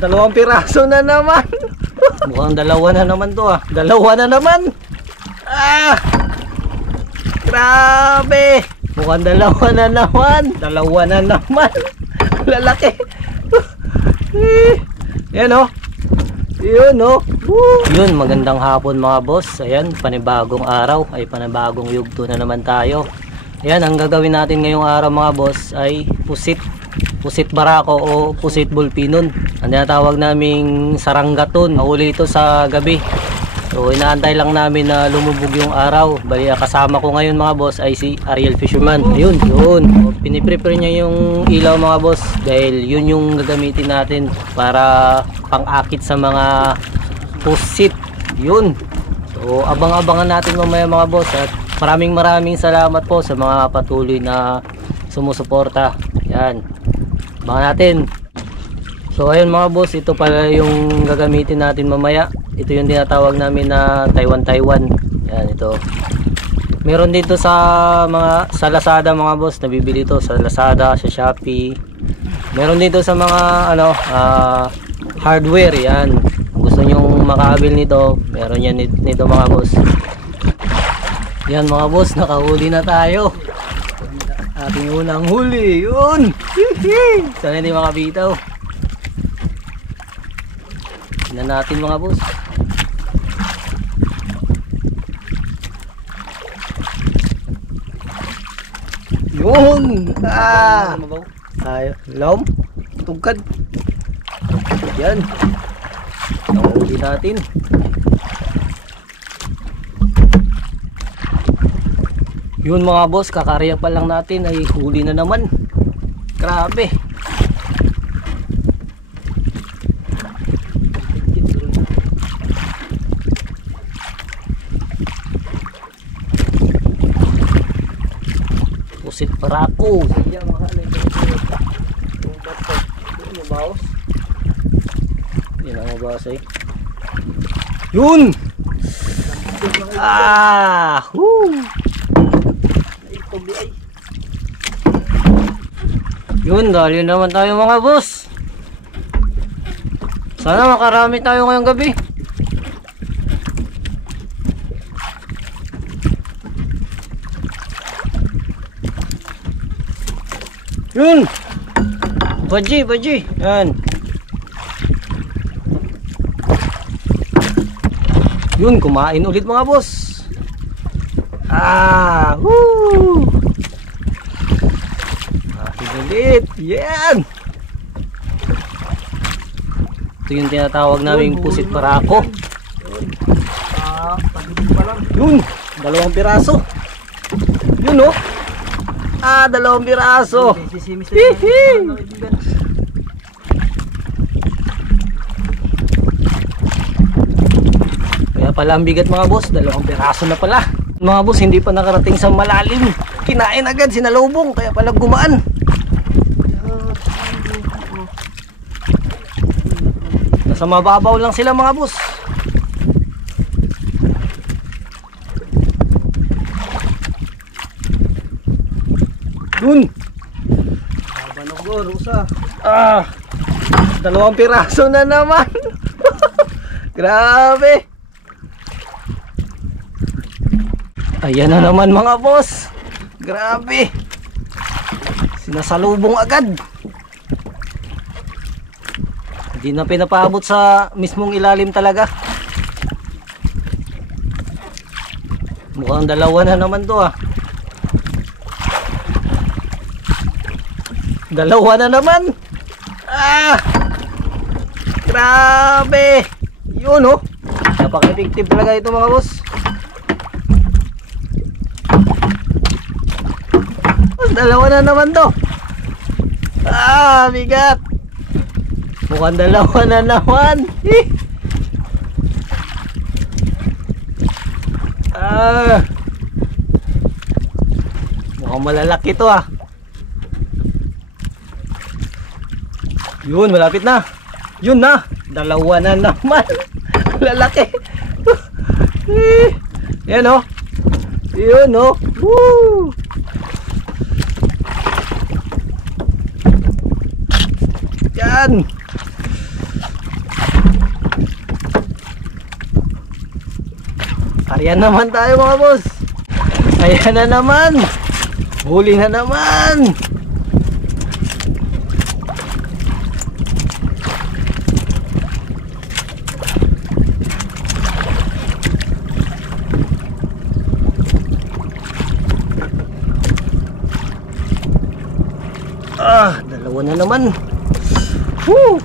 Dalawang piraso na naman. Mukhang dalawa na naman to ah. Dalawa na naman. Grabe. Mukhang dalawa na naman. Dalawa na naman. Lalaki. Yan oh. Yun oh. Yun, magandang hapon mga boss. Ayan, panibagong araw. Ay panibagong yugto na naman tayo. Ayan, ang gagawin natin ngayong araw mga boss ay pusit. Pusit barako o pusit bulpinon. Ang tinatawag naming saranggaton. Mahuli ito sa gabi. So inaantay lang namin na lumubog yung araw. Bali kasama ko ngayon mga boss ay si Ariel Fisherman. Ayun, yun. Piniprepare niya yung ilaw mga boss dahil yun yung gagamitin natin para pang-akit sa mga pusit. Yun. So abang-abangan natin mamaya mga boss at maraming salamat po sa mga patuloy na sumusuporta. Yan. Abangan natin. So ayun mga boss, ito pala yung gagamitin natin mamaya. Ito yung tinatawag namin na Taiwan. Yan ito. Meron dito sa Lazada mga boss, nabibili ito sa Lazada, sa Shopee. Meron dito sa mga hardware. Yan. Kung gusto niyo makaabil nito, meron yan nito mga boss. Yan mga boss, nakahuli na tayo. Ating unang huli. Yun. Sana hindi makabitaw. Tingnan natin mga boss. Yun. Ay, lom. Tugkad. Yan. Nakahuli natin. Yun mga boss, kakarya pa lang natin ay huli na naman. Grabe. Pusit barako. Yan ang mabawas eh. Yun. Yun, dahil naman tayo mga boss. Sana makarami tayo ngayong gabi. Yun. Baji. Yan. Yun, kumain ulit mga boss. Woo. Ulit. Yan. Ito yung tinatawag naming pusit barako. Yun. Dalawang piraso. Yun oh. Dalawang piraso. Kaya pala ang bigat mga boss. Dalawang piraso na pala. Mga boss, hindi pa nakarating sa malalim. Kinain agad, sinalubong. Kaya pala gumaan. Nasa mababaw lang sila mga boss. Dun. Banogor, usa. Dalawang piraso na naman. Grabe. Ayan na naman mga boss. Grabe. Sinasalubong agad. Hindi na pinapaabot sa mismong ilalim talaga. Mukhang dalawa na naman to ah. Dalawa na naman. Grabe. Yun oh. Napaka-effective talaga ito mga boss. Dalawa na naman to. Bigat. Mukhang dalawa na naman. Mukhang malalaki to ah. Yun, malapit na. Yun na. Dalawa na naman. Lalaki. Yan oh. Yun oh. Woo. Yan. Ayan naman tayo mga boss. Ayan na naman. Huli na naman. Dalawa na naman. Woo!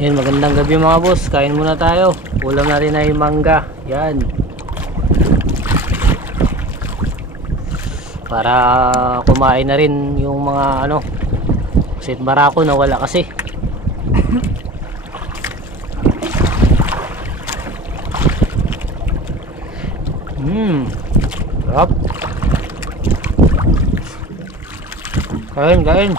Yan, magandang gabi mga boss. Kain muna tayo. Ulam na rin ay mangga. Yan. Para kumain na rin yung mga ano. Kasi barako nawala kasi. Sarap. Kain.